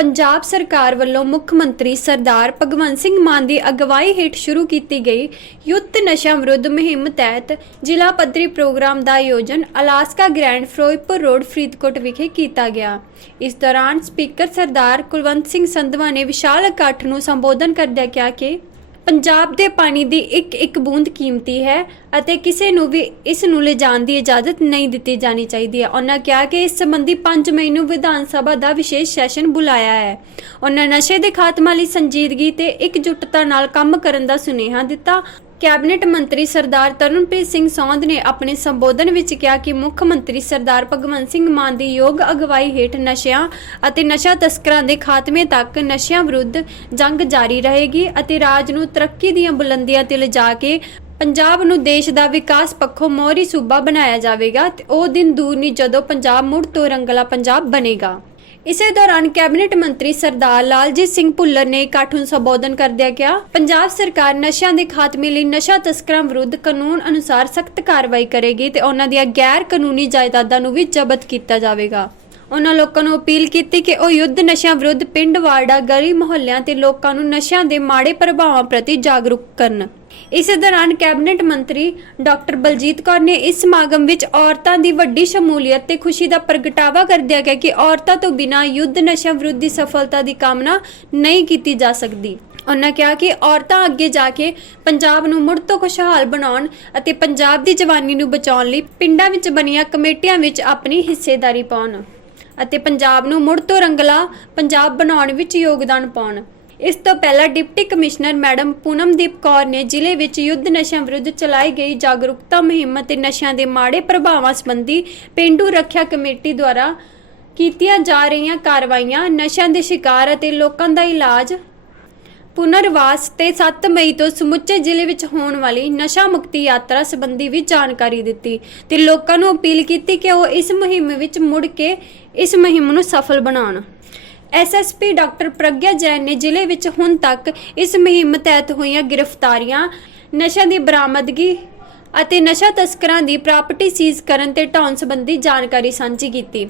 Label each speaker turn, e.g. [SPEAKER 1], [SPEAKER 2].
[SPEAKER 1] ਪੰਜਾਬ ਸਰਕਾਰ ਵੱਲੋਂ ਮੁੱਖ ਮੰਤਰੀ ਸਰਦਾਰ ਭਗਵੰਤ ਸਿੰਘ ਮਾਨ ਦੀ ਅਗਵਾਈ ਹੇਠ ਸ਼ੁਰੂ ਕੀਤੀ ਗਈ ਯੁੱਧ ਨਸ਼ਾ ਵਿਰੁੱਧ ਮੁਹਿੰਮ ਤਹਿਤ ਜ਼ਿਲ੍ਹਾ ਪੱਧਰੀ ਪ੍ਰੋਗਰਾਮ ਦਾ ਆਯੋਜਨ Alaska grand Firozpur road, Faridkot ਵਿਖੇ ਕੀਤਾ ਗਿਆ। ਇਸ ਦੌਰਾਨ ਸਪੀਕਰ ਸਰਦਾਰ ਕੁਲਵੰਤ ਸਿੰਘ ਸੰਧਵਾ ਨੇ ਵਿਸ਼ਾਲ ਇਕੱਠ ਨੂੰ ਸੰਬੋਧਨ ਕਰਦਿਆਂ ਕਿਹਾ ਕਿ ਪੰਜਾਬ ਦੇ ਪਾਣੀ ਦੀ ਇੱਕ ਇੱਕ ਬੂੰਦ ਕੀਮਤੀ ਹੈ ਅਤੇ ਕਿਸੇ ਨੂੰ ਵੀ ਇਸ ਨੂੰ ਲਿਜਾਣ ਦੀ ਇਜਾਜ਼ਤ ਨਹੀਂ ਦਿੱਤੀ ਜਾਣੀ ਚਾਹੀਦੀ ਹੈ। ਉਹਨਾਂ ਕਿਹਾ ਕਿ ਇਸ ਸੰਬੰਧੀ 5 ਮਈ ਨੂੰ ਵਿਧਾਨ ਸਭਾ ਦਾ ਵਿਸ਼ੇਸ਼ ਸੈਸ਼ਨ ਬੁਲਾਇਆ ਹੈ। ਉਹਨਾਂ ਨਸ਼ੇ ਦੇ ਖਾਤਮਾ ਲਈ ਸੰਜੀਦਗੀ ਤੇ ਇਕਜੁੱਟਤਾ ਨਾਲ ਕੰਮ ਕਰਨ ਦਾ ਸੁਨੇਹਾ ਦਿੱਤਾ। ਕੈਬਨਿਟ ਮੰਤਰੀ ਸਰਦਾਰ ਤਰਨਪ੍ਰੀਤ ਸਿੰਘ ਸੌਂਦ ਨੇ ਆਪਣੇ ਸੰਬੋਧਨ ਵਿੱਚ ਕਿਹਾ ਕਿ ਮੁੱਖ ਮੰਤਰੀ ਸਰਦਾਰ ਭਗਵੰਤ ਸਿੰਘ ਮਾਨ ਦੀ ਯੋਗ ਅਗਵਾਈ ਹੇਠ ਨਸ਼ਿਆਂ ਅਤੇ ਨਸ਼ਾ ਤਸਕਰਾਂ ਦੇ ਖਾਤਮੇ ਤੱਕ ਨਸ਼ਿਆਂ ਵਿਰੁੱਧ ਜੰਗ ਜਾਰੀ ਰਹੇਗੀ ਅਤੇ ਰਾਜ ਨੂੰ ਤਰੱਕੀ ਦੀਆਂ ਬੁਲੰਦੀਆਂ ਤੇ ਲਿਜਾ ਕੇ ਪੰਜਾਬ ਨੂੰ ਦੇਸ਼ ਦਾ ਵਿਕਾਸ ਪੱਖੋਂ ਮੋਹਰੀ ਸੂਬਾ ਬਣਾਇਆ ਜਾਵੇਗਾ ਤੇ ਉਹ ਦਿਨ ਦੂਰ ਨਹੀਂ ਜਦੋਂ ਪੰਜਾਬ ਮੁੜ ਤੋਂ ਰੰਗਲਾ ਪੰਜਾਬ ਬਣੇਗਾ। ਇਸੇ ਦੌਰਾਨ ਕੈਬਨਿਟ ਮੰਤਰੀ ਸਰਦਾਰ ਲਾਲਜੀਤ ਸਿੰਘ ਭੁੱਲਰ ਨੇ ਇਕੱਠ ਨੂੰ ਸੰਬੋਧਨ ਕਰਦਿਆਂ ਕਿਹਾ, ਪੰਜਾਬ ਸਰਕਾਰ ਨਸ਼ਿਆਂ ਦੇ ਖਾਤਮੇ ਲਈ ਨਸ਼ਾ ਤਸਕਰਾਂ ਵਿਰੁੱਧ ਕਾਨੂੰਨ ਅਨੁਸਾਰ ਸਖਤ ਕਾਰਵਾਈ ਕਰੇਗੀ ਤੇ ਉਹਨਾਂ ਦੀਆਂ ਗੈਰ ਕਾਨੂੰਨੀ ਜਾਇਦਾਦਾਂ ਨੂੰ ਵੀ ਜ਼ਬਤ ਕੀਤਾ ਜਾਵੇਗਾ। ਉਹਨਾਂ ਲੋਕਾਂ ਨੂੰ ਅਪੀਲ ਕੀਤੀ ਕਿ ਉਹ ਯੁੱਧ ਨਸ਼ਿਆਂ ਵਿਰੁੱਧ ਪਿੰਡ ਵਾਰਡਾ ਗਲੀ ਮੁਹੱਲਿਆਂ ਤੇ ਲੋਕਾਂ ਨੂੰ ਨਸ਼ਿਆਂ ਦੇ ਮਾੜੇ ਪ੍ਰਭਾਵਾਂ ਪ੍ਰਤੀ ਜਾਗਰੂਕ ਕਰਨ। ਇਸੇ ਦੌਰਾਨ ਕੈਬਨਿਟ ਮੰਤਰੀ ਡਾਕਟਰ ਬਲਜੀਤ ਕੌਰ ਨੇ ਇਸ ਸਮਾਗਮ ਵਿੱਚ ਔਰਤਾਂ ਦੀ ਵੱਡੀ ਸ਼ਮੂਲੀਅਤ ਤੇ ਖੁਸ਼ੀ ਦਾ ਪ੍ਰਗਟਾਵਾ ਕਰਦਿਆਂ ਕਿਹਾ ਕਿ ਔਰਤਾਂ ਤੋਂ ਬਿਨਾਂ ਯੁੱਧ ਨਸ਼ਿਆਂ ਵਿਰੁੱਧ ਦੀ ਸਫਲਤਾ ਦੀ ਕਾਮਨਾ ਨਹੀਂ ਕੀਤੀ ਜਾ ਸਕਦੀ। ਉਹਨਾਂ ਕਿਹਾ ਕਿ ਔਰਤਾਂ ਅੱਗੇ ਜਾ ਕੇ ਪੰਜਾਬ ਨੂੰ ਮੁੜ ਤੋਂ ਖੁਸ਼ਹਾਲ ਬਣਾਉਣ ਅਤੇ ਪੰਜਾਬ ਦੀ ਜਵਾਨੀ ਨੂੰ ਬਚਾਉਣ ਲਈ ਪਿੰਡਾਂ ਵਿੱਚ ਬਣੀਆਂ ਕਮੇਟੀਆਂ ਵਿੱਚ ਆਪਣੀ ਹਿੱਸੇਦਾਰੀ ਪਾਉਣ। ਅਤੇ ਪੰਜਾਬ ਨੂੰ ਮੁੜ ਤੋਂ ਰੰਗਲਾ ਪੰਜਾਬ ਬਣਾਉਣ ਵਿੱਚ ਯੋਗਦਾਨ ਪਾਉਣ। ਇਸ ਤੋਂ ਪਹਿਲਾਂ deputy commissioner madam Poonamdeep Kaur ਨੇ ਜ਼ਿਲ੍ਹੇ ਵਿੱਚ ਯੁੱਧ ਨਸ਼ਿਆਂ ਵਿਰੁੱਧ ਚਲਾਈ ਗਈ ਜਾਗਰੂਕਤਾ ਮੁਹਿੰਮ ਅਤੇ ਨਸ਼ਿਆਂ ਦੇ ਮਾੜੇ ਪ੍ਰਭਾਵਾਂ ਸੰਬੰਧੀ ਪਿੰਡੂ ਰੱਖਿਆ ਕਮੇਟੀ ਦੁਆਰਾ ਕੀਤੀਆਂ ਜਾ ਰਹੀਆਂ ਕਾਰਵਾਈਆਂ, ਨਸ਼ਿਆਂ ਦੇ ਸ਼ਿਕਾਰ ਅਤੇ ਲੋਕਾਂ ਦਾ ਇਲਾਜ ਪੁਨਰਵਾਸ ਤੇ 7 ਮਈ ਤੋਂ ਸਮੁੱਚੇ ਜ਼ਿਲ੍ਹੇ ਵਿੱਚ ਹੋਣ ਵਾਲੀ ਨਸ਼ਾ ਮੁਕਤੀ ਯਾਤਰਾ ਸੰਬੰਧੀ ਵੀ ਜਾਣਕਾਰੀ ਦਿੱਤੀ ਤੇ ਲੋਕਾਂ ਨੂੰ ਅਪੀਲ ਕੀਤੀ ਕਿ ਉਹ ਇਸ ਮੁਹਿੰਮ ਵਿੱਚ ਮੁੜ ਕੇ ਇਸ ਮੁਹਿੰਮ ਨੂੰ ਸਫਲ ਬਣਾਉਣ। ਐਸਐਸਪੀ ਡਾਕਟਰ ਪ੍ਰਗਿਆ ਜੈਨ ਨੇ ਜ਼ਿਲ੍ਹੇ ਵਿੱਚ ਹੁਣ ਤੱਕ ਇਸ ਮੁਹਿੰਮ ਤਹਿਤ ਹੋਈਆਂ ਗ੍ਰਿਫਤਾਰੀਆਂ ਨਸ਼ਾ ਦੀ ਬਰਾਮਦਗੀ ਅਤੇ ਨਸ਼ਾ ਤਸਕਰਾਂ ਦੀ ਪ੍ਰਾਪਰਟੀ ਸੀਜ਼ ਕਰਨ ਤੇ ਢਾਉਣ ਸੰਬੰਧੀ ਜਾਣਕਾਰੀ ਸਾਂਝੀ ਕੀਤੀ।